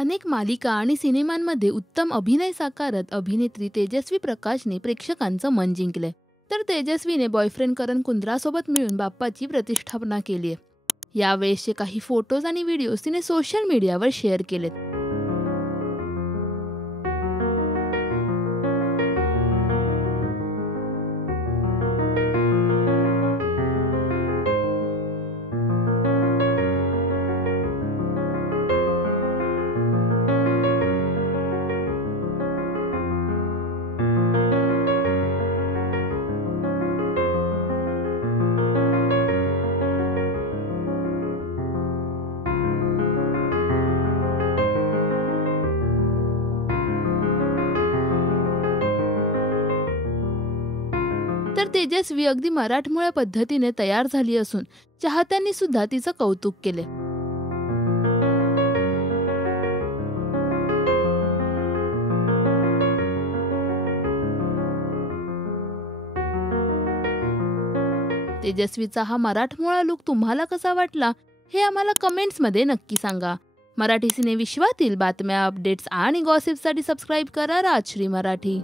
अनेक मालिका आणि सिनेमांमध्ये उत्तम अभिनय साकारत अभिनेत्री तेजस्वी प्रकाशने प्रेक्षकांचं मन जिंकलंय. तर तेजस्वीने बॉयफ्रेंड करण कुंद्रासोबत मिळून बाप्पाची प्रतिष्ठापना केली आहे. यावेळेसचे काही फोटोज आणि व्हिडिओज तिने सोशल मीडियावर शेअर केलेत. तर तेजस्वी अगदी मराठमोळ्या पद्धतीने तयार झाली असून चाहत्यांनी सुद्धा तिचं कौतुक केले. तेजस्वीचा हा मराठमोळा लुक तुम्हाला कसा वाटला हे आम्हाला कमेंट्समध्ये नक्की सांगा. मराठी सिने विश्वातील बातम्या, अपडेट्स आणि गॉसिपसाठी सबस्क्राईब करा राजश्री मराठी.